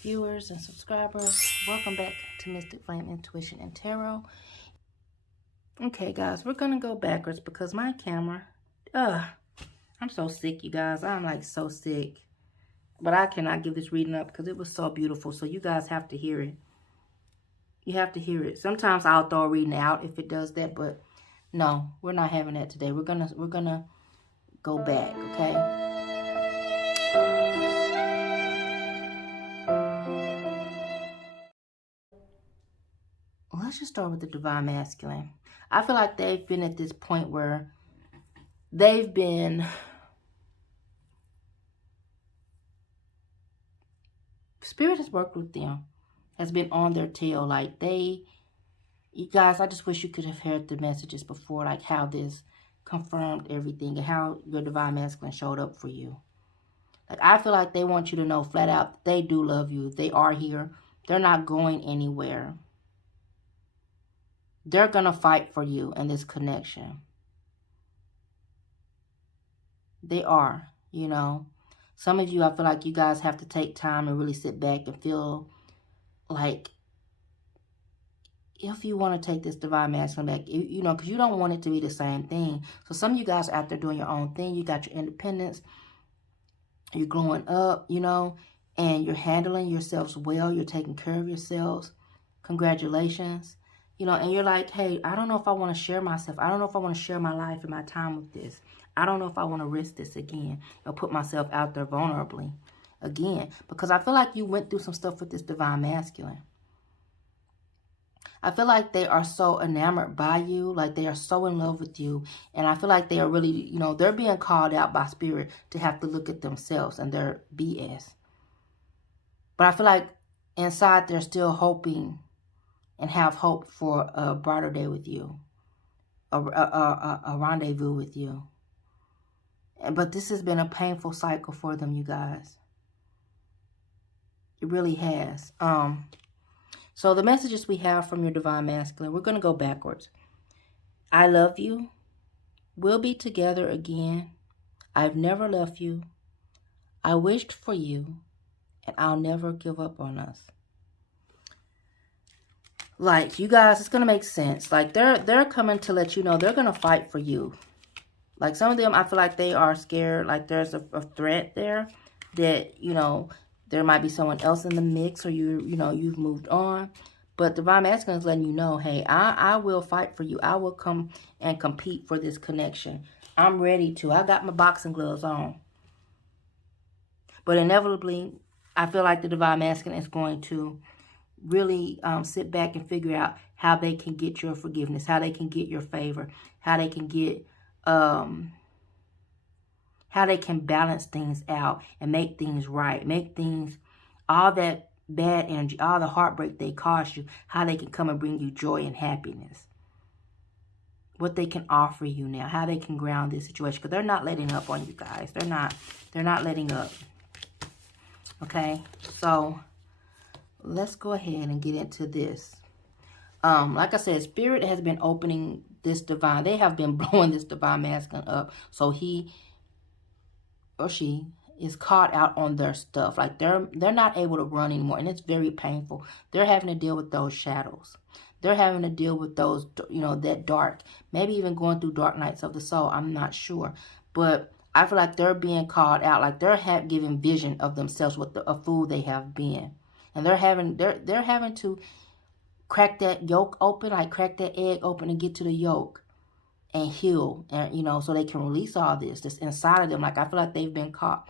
viewers and subscribers. Welcome back to Mystic Flame Intuition and Tarot. Okay, guys, we're going to go backwards because my camera, I'm so sick, you guys. I'm like so sick. But I cannot give this reading up because it was so beautiful. So you guys have to hear it. You have to hear it. Sometimes I'll throw a reading out if it does that, but no, we're not having that today. We're gonna go back, okay? Let's just start with the Divine Masculine. I feel like they've been at this point where they've been Spirit has worked with them, has been on their tail. Like you guys, I just wish you could have heard the messages before, like how this confirmed everything and how your Divine Masculine showed up for you. Like, I feel like they want you to know flat out that they do love you. They are here. They're not going anywhere. They're going to fight for you in this connection. They are, you know. Some of you, I feel like you guys have to take time and really sit back and feel like if you want to take this Divine Masculine back, you know, because you don't want it to be the same thing. So some of you guys are out there doing your own thing. You got your independence. You're growing up, you know, and you're handling yourselves well. You're taking care of yourselves. Congratulations. You know, and you're like, hey, I don't know if I want to share myself. I don't know if I want to share my life and my time with this. I don't know if I want to risk this again or put myself out there vulnerably again. Because I feel like you went through some stuff with this Divine Masculine. I feel like they are so enamored by you. Like they are so in love with you. And I feel like they are really, you know, they're being called out by Spirit to have to look at themselves and their BS. But I feel like inside they're still hoping and have hope for a brighter day with you, a rendezvous with you. But this has been a painful cycle for them, you guys. It really has. So the messages we have from your Divine Masculine, we're going to go backwards. I love you. We'll be together again. I've never left you. I wished for you, and I'll never give up on us. Like, you guys, it's going to make sense. Like, they're coming to let you know they're going to fight for you. Like, some of them, I feel like they are scared. Like, there's a threat there that, you know, there might be someone else in the mix or you know, you've moved on. But Divine Masculine is letting you know, hey, I will fight for you. I will come and compete for this connection. I'm ready to. I got my boxing gloves on. But inevitably, I feel like the Divine Masculine is going to really sit back and figure out how they can get your forgiveness, how they can get your favor, how they can get, how they can balance things out and make things right, make things, all that bad energy, all the heartbreak they caused you, how they can come and bring you joy and happiness. What they can offer you now, how they can ground this situation, because they're not letting up on you guys. They're not letting up. Okay, so let's go ahead and get into this. Like I said, Spirit has been opening this divine. They have been blowing this Divine Masculine up. So he or she is caught out on their stuff. Like they're not able to run anymore. And it's very painful. They're having to deal with those shadows. They're having to deal with those, you know, that dark. Maybe even going through dark nights of the soul. I'm not sure. But I feel like they're being called out. Like they're giving vision of themselves with a fool they have been. And they're having to crack that yolk open, like crack that egg open and get to the yolk and heal, and you know, so they can release all this that's inside of them. Like I feel like they've been caught.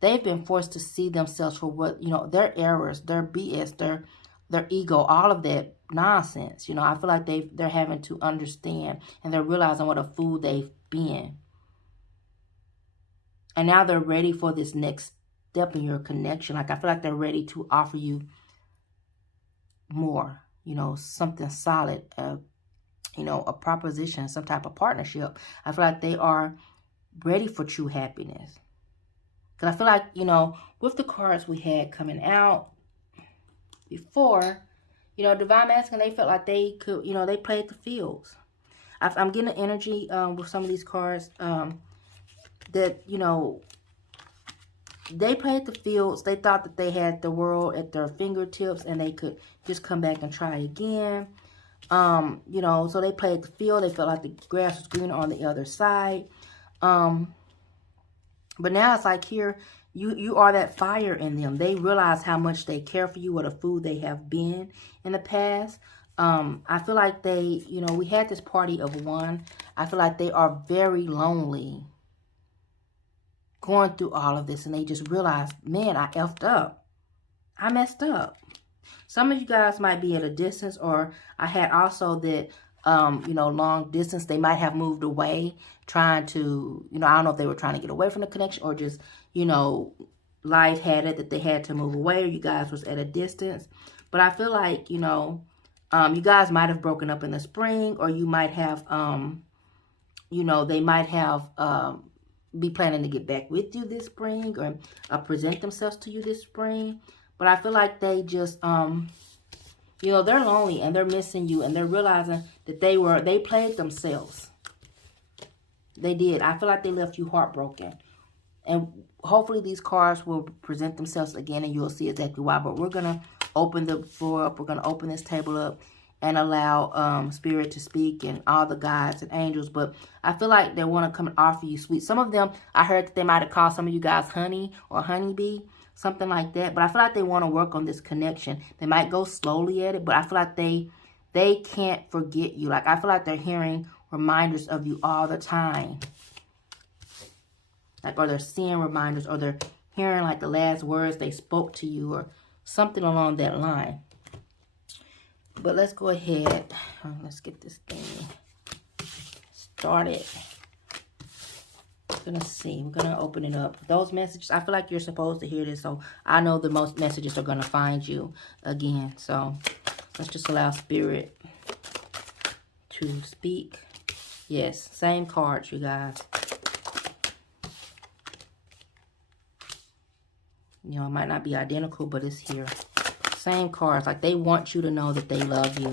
They've been forced to see themselves for what, you know, their errors, their BS, their ego, all of that nonsense. You know, I feel like they're having to understand and they're realizing what a fool they've been. And now they're ready for this next step in your connection. Like I feel like they're ready to offer you more, you know, something solid, you know, a proposition, some type of partnership. I feel like they are ready for true happiness. Because I feel like, you know, with the cards we had coming out before, you know, Divine Masculine, they felt like they could, you know, they played the fields. I'm getting an energy with some of these cards that, you know, they played the fields. They thought that they had the world at their fingertips and they could just come back and try again. You know, so they played the field. They felt like the grass was greener on the other side. But now it's like here, you are that fire in them. They realize how much they care for you, what a fool they have been in the past. I feel like they, you know, we had this party of one. I feel like they are very lonely going through all of this, and they just realize, man, I effed up. I messed up. Some of you guys might be at a distance, or I had also that, you know, long distance. They might have moved away, trying to, you know, I don't know if they were trying to get away from the connection, or just, you know, life had it that they had to move away, or you guys was at a distance. But I feel like, you know, you guys might have broken up in the spring, or you might have, you know, they might have be planning to get back with you this spring, or present themselves to you this spring. But I feel like they just, you know, they're lonely and they're missing you, and they're realizing that they played themselves. They did. I feel like they left you heartbroken. And hopefully these cards will present themselves again, and you'll see exactly why. But we're going to open the floor up. We're going to open this table up and allow Spirit to speak and all the guides and angels. But I feel like they want to come and offer you sweet. Some of them, I heard that they might have called some of you guys honey or honeybee, something like that. But I feel like they want to work on this connection. They might go slowly at it, but I feel like they can't forget you. Like, I feel like they're hearing reminders of you all the time. Like, or they're seeing reminders, or they're hearing like the last words they spoke to you, or something along that line. But let's go ahead. Let's get this thing started. We're going to see. We're going to open it up. Those messages, I feel like you're supposed to hear this. So I know the most messages are going to find you again. So let's just allow Spirit to speak. Yes, same cards, you guys. You know, it might not be identical, but it's here. Same cards. Like, they want you to know that they love you.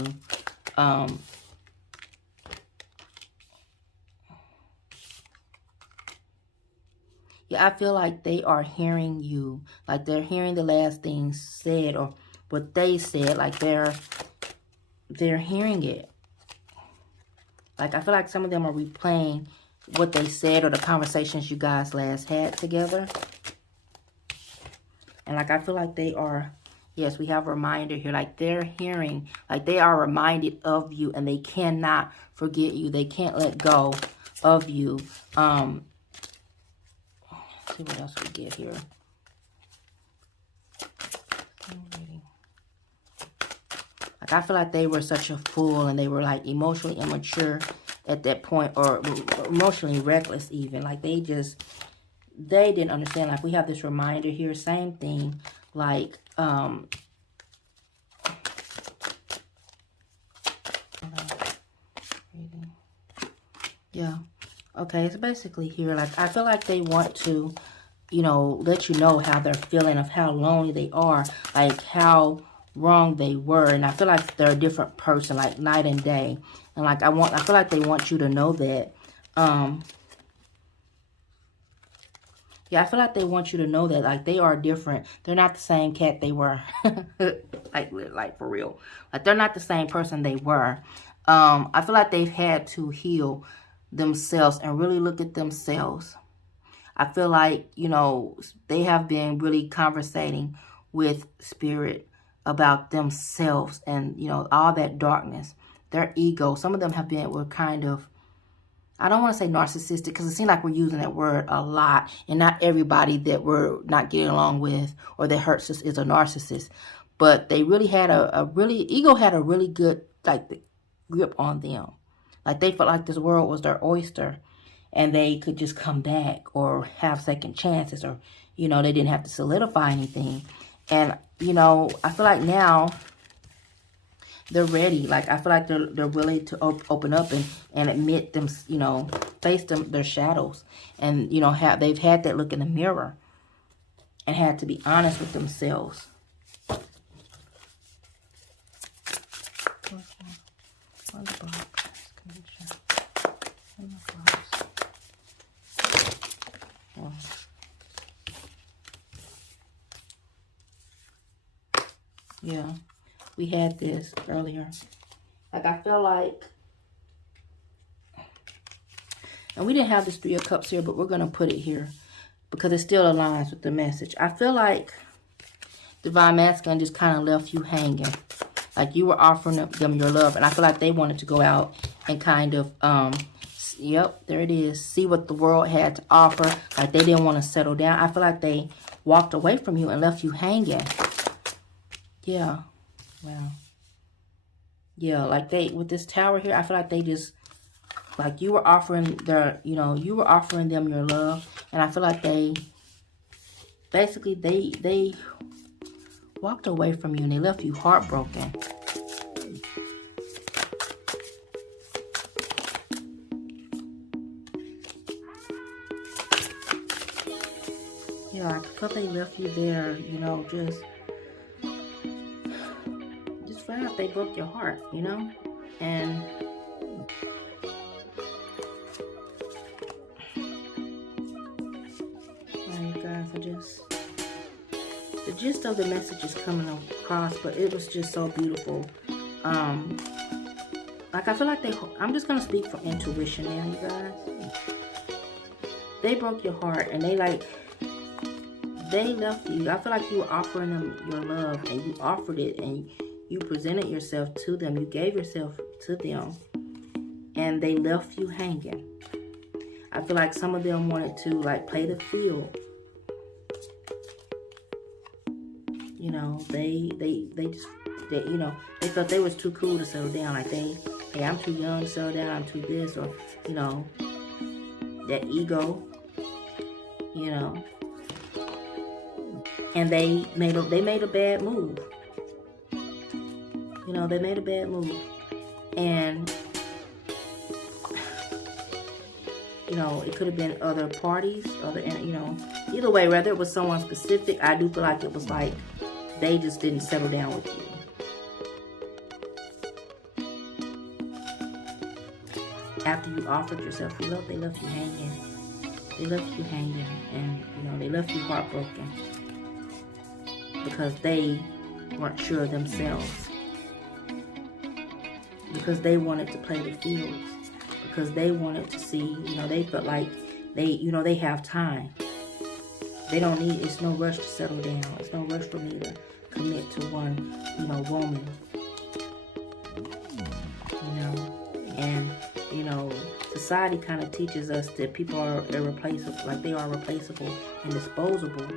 Yeah, I feel like they are hearing you. Like, they're hearing the last things said, or what they said. Like, they're hearing it. Like, I feel like some of them are replaying what they said, or the conversations you guys last had together. And like, I feel like they are, yes, we have a reminder here. Like, they're hearing, like, they are reminded of you, and they cannot forget you. They can't let go of you. Let's see what else we get here. Like, I feel like they were such a fool, and they were like emotionally immature at that point, or emotionally reckless even. Like, they didn't understand. Like, we have this reminder here, same thing. Like, yeah. Okay, it's basically here. Like, I feel like they want to, you know, let you know how they're feeling, of how lonely they are, like how wrong they were. And I feel like they're a different person, like night and day. And like, I feel like they want you to know that. Yeah, I feel like they want you to know that, like, they are different. They're not the same cat they were. like for real. Like, they're not the same person they were. I feel like they've had to heal themselves and really look at themselves. I feel like, you know, they have been really conversating with Spirit about themselves and, you know, all that darkness, their ego. Some of them were kind of, I don't want to say narcissistic, because it seems like we're using that word a lot. And not everybody that we're not getting along with or that hurts us is a narcissist. But they really had ego had a really good, like, grip on them. Like, they felt like this world was their oyster, and they could just come back or have second chances, or, you know, they didn't have to solidify anything. And, you know, I feel like now they're ready. Like, I feel like they're willing to open up and admit them, you know, face their shadows. And, you know, they've had that look in the mirror and had to be honest with themselves. Yeah, we had this earlier. Like, I feel like, and we didn't have this Three of Cups here, but we're going to put it here because it still aligns with the message. I feel like Divine Masculine just kind of left you hanging. Like, you were offering them your love, and I feel like they wanted to go out and kind of, yep, there it is, see what the world had to offer. Like, they didn't want to settle down. I feel like they walked away from you and left you hanging. Yeah. Wow. Yeah, like they, with this Tower here, I feel like they just, like, you were offering their, you know, you were offering them your love. And I feel like they, basically, they walked away from you and they left you heartbroken. Yeah, I feel they left you there, you know, just flat out, they broke your heart, you know? And you guys are just, the gist of the message is coming across, but it was just so beautiful. Like, I feel like I'm just gonna speak from intuition now, you guys. They broke your heart and they left you. I feel like you were offering them your love and you offered it and you presented yourself to them. You gave yourself to them and they left you hanging. I feel like some of them wanted to, like, play the field. You know, they just, you know, they felt they was too cool to settle down. Like, hey, I'm too young to settle down. I'm too this, or, you know, that ego, you know. And they made a bad move. You know, they made a bad move. And, you know, it could have been other parties, you know, either way, whether it was someone specific, I do feel like it was like they just didn't settle down with you. After you offered yourself your love, they left you hanging. They left you hanging, and, you know, they left you heartbroken because they weren't sure of themselves. Because they wanted to play the fields. Because they wanted to see, you know, they felt like you know, they have time. They don't need, it's no rush to settle down. It's no rush for me to commit to one, you know, woman. You know, and, you know, society kind of teaches us that people are irreplaceable, like they are replaceable and disposable.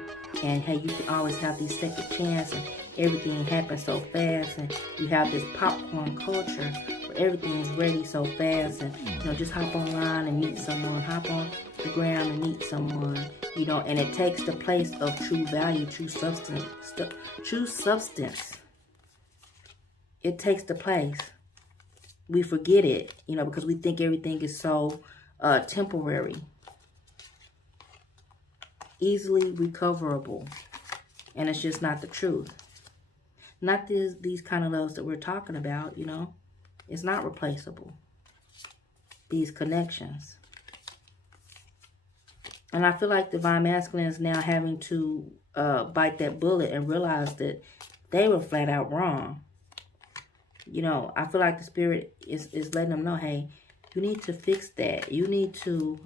And hey, you can always have these second chance, and everything happens so fast, and you have this popcorn culture where everything is ready so fast, and, you know, just hop online and meet someone, hop on the ground and meet someone, you know, and it takes the place of true value, true substance. It takes the place. We forget it, you know, because we think everything is so temporary, easily recoverable, and it's just not the truth. Not these kind of loves that we're talking about, you know. It's not replaceable. These connections. And I feel like Divine Masculine is now having to bite that bullet and realize that they were flat out wrong. You know, I feel like the Spirit is letting them know, hey, you need to fix that. You need to,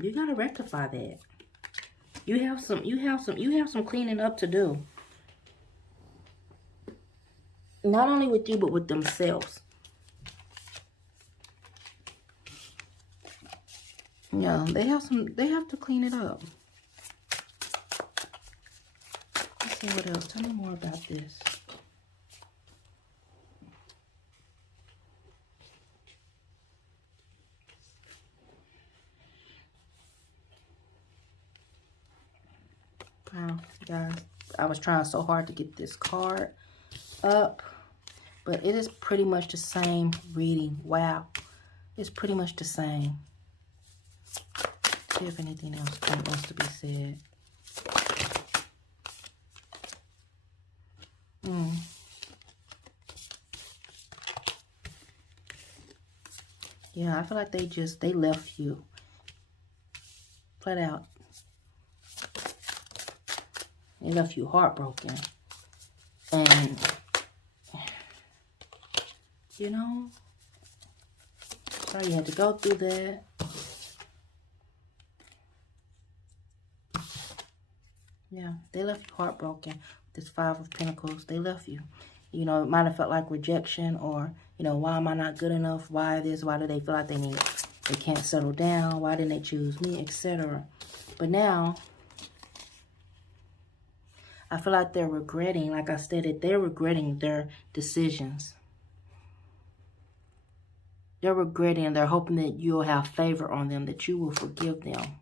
you got to rectify that. You have some cleaning up to do. Not only with you, but with themselves. Yeah, they have to clean it up. Let's see what else. Tell me more about this. Wow, guys, I was trying so hard to get this card up, but it is pretty much the same reading. Wow, it's pretty much the same. See if anything else wants to be said. Yeah, I feel like they left you flat out. They left you heartbroken. And, you know, sorry you had to go through that. Yeah, they left you heartbroken. This Five of Pentacles, they left you. You know, it might have felt like rejection, or, you know, why am I not good enough? Why this? Why do they feel like they can't settle down? Why didn't they choose me? Etc. But now, I feel like they're regretting, like I stated, they're regretting their decisions. They're regretting, they're hoping that you'll have favor on them, that you will forgive them.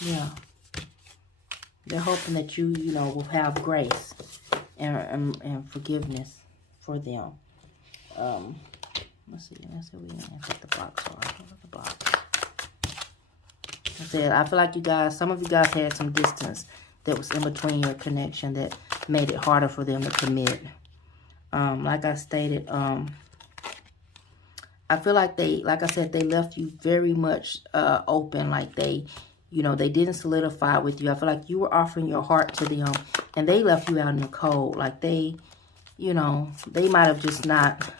Yeah. They're hoping that you know, will have grace and forgiveness for them. Let's see. Let's see what the box are. Look at the box. I said, I feel like you guys, some of you guys had some distance that was in between your connection that made it harder for them to commit. Like I stated, I feel like like I said, they left you very much open, like they, you know, they didn't solidify with you. I feel like you were offering your heart to them, and they left you out in the cold. Like they, you know, they might have just not,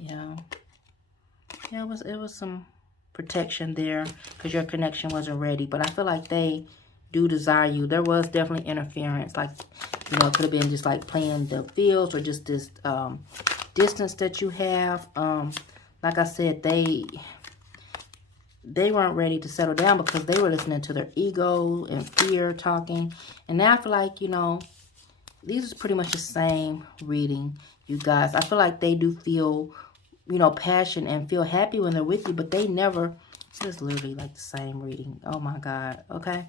yeah, it was some protection there because your connection wasn't ready. But I feel like they do desire you. There was definitely interference, like, you know, it could have been just like playing the fields, or just this distance that you have. Like I said, they weren't ready to settle down because they were listening to their ego and fear talking. And now I feel like, you know, these is pretty much the same reading, you guys. I feel like they do feel, you know, passion and feel happy when they're with you, but they never, it's literally like the same reading. Oh my God. Okay.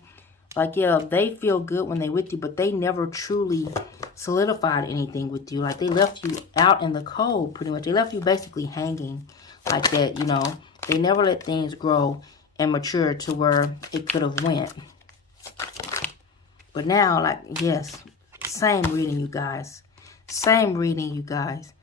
Like, yeah, they feel good when they're with you, but they never truly solidified anything with you. Like, they left you out in the cold, pretty much. They left you basically hanging like that, you know. They never let things grow and mature to where it could have went. But now, like, yes, same reading, you guys. Same reading, you guys.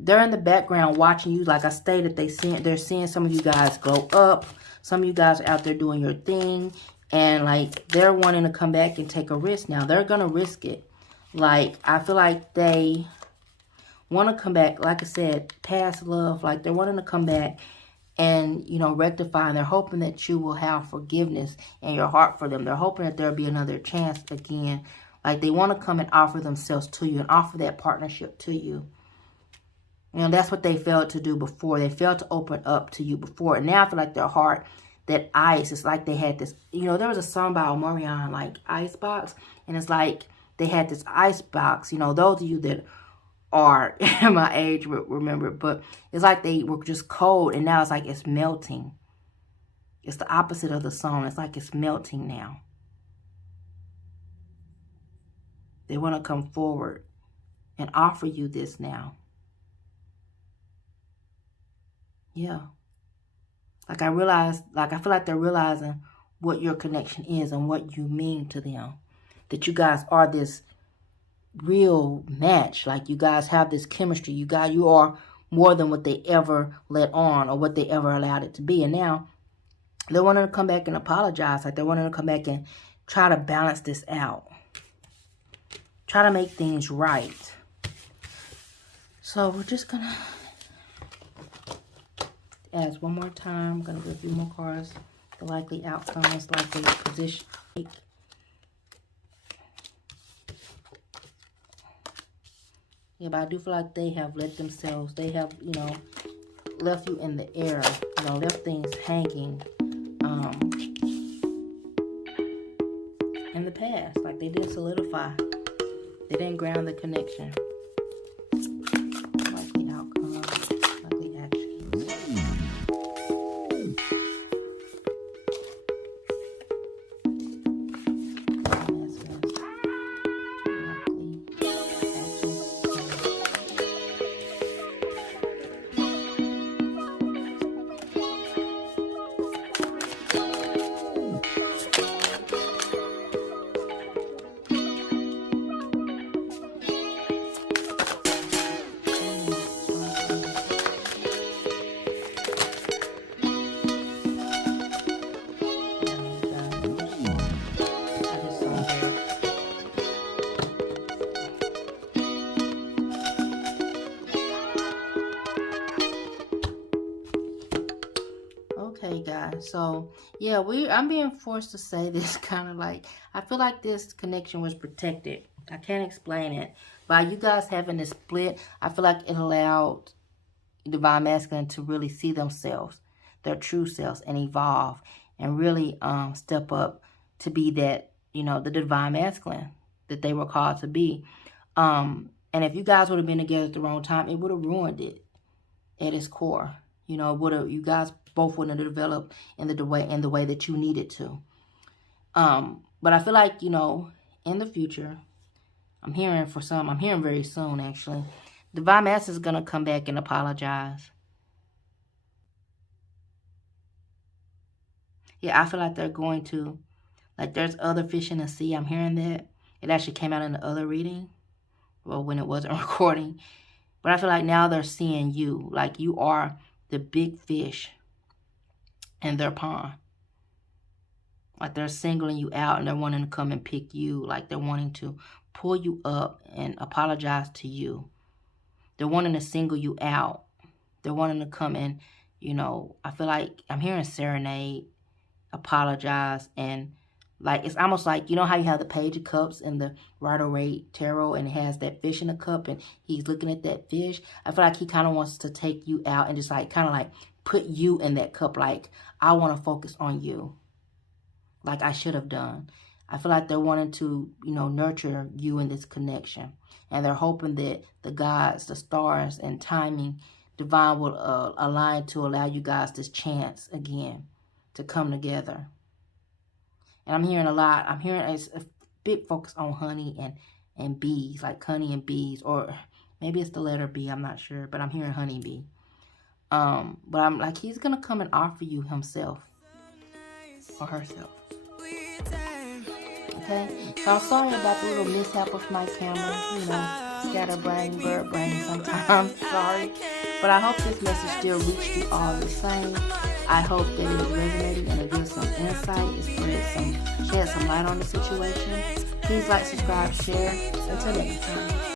They're in the background watching you. Like I stated, they're seeing some of you guys go up. Some of you guys are out there doing your thing. And, like, they're wanting to come back and take a risk now. They're going to risk it. Like, I feel like they want to come back. Like I said, past love. Like, they're wanting to come back and, you know, rectify. And they're hoping that you will have forgiveness in your heart for them. They're hoping that there'll be another chance again. Like, they want to come and offer themselves to you and offer that partnership to you. You know, that's what they failed to do before. They failed to open up to you before. And now I feel like their heart, that ice, it's like they had this, you know, there was a song by Omarion, like Icebox, and it's like they had this ice box. You know, those of you that are my age remember, but it's like they were just cold, and now it's like it's melting. It's the opposite of the song. It's like it's melting now. They want to come forward and offer you this now. Yeah. Like, I realize, like, I feel like they're realizing what your connection is and what you mean to them. That you guys are this real match. Like, you guys have this chemistry. You are more than what they ever let on or what they ever allowed it to be. And now they're wanting to come back and apologize. Like, they're wanting to come back and try to balance this out. Try to make things right. So we're just going to ask one more time. I'm going to do a few more cards. The likely outcomes, likely position. Yeah, but I do feel like they have let themselves, they have, you know, left you in the air. You know, left things hanging in the past. Like, they didn't solidify. They didn't ground the connection. Likely outcomes, likely actions. Okay, guys. So, yeah, I'm being forced to say this kind of like, I feel like this connection was protected. I can't explain it. By you guys having this split, I feel like it allowed Divine Masculine to really see themselves, their true selves, and evolve and really step up to be that, you know, the Divine Masculine that they were called to be. And if you guys would have been together at the wrong time, it would have ruined it at its core. You know, you guys both wouldn't have developed in the way that you needed to. But I feel like, you know, in the future, I'm hearing very soon actually, Divine Master is gonna come back and apologize. Yeah, I feel like they're going to, like there's other fish in the sea. I'm hearing that. It actually came out in the other reading. Well, when it wasn't recording. But I feel like now they're seeing you. Like you are the big fish in their pond. Like they're singling you out and they're wanting to come and pick you. Like they're wanting to pull you up and apologize to you. They're wanting to single you out. They're wanting to come and, you know, I feel like I'm hearing serenade, apologize, and like it's almost like, you know how you have the Page of Cups and the Rider-Waite Tarot and it has that fish in the cup and he's looking at that fish. I feel like he kind of wants to take you out and just like kind of like put you in that cup. Like, I want to focus on you like I should have done. I feel like they're wanting to, you know, nurture you in this connection. And they're hoping that the gods, the stars, and timing, divine will align to allow you guys this chance again to come together. And I'm hearing a lot. I'm hearing a big focus on honey and bees, like honey and bees. Or maybe it's the letter B, I'm not sure. But I'm hearing honey bee. But I'm like, he's going to come and offer you himself or herself. Okay, so I'm sorry about the little mishap with my camera, you know, scatterbrain, bird brain sometimes, sorry. But I hope this message still reached you all the same. I hope that it resonated and it gives some insight, it shed some light on the situation. Please like, subscribe, share. Until next time.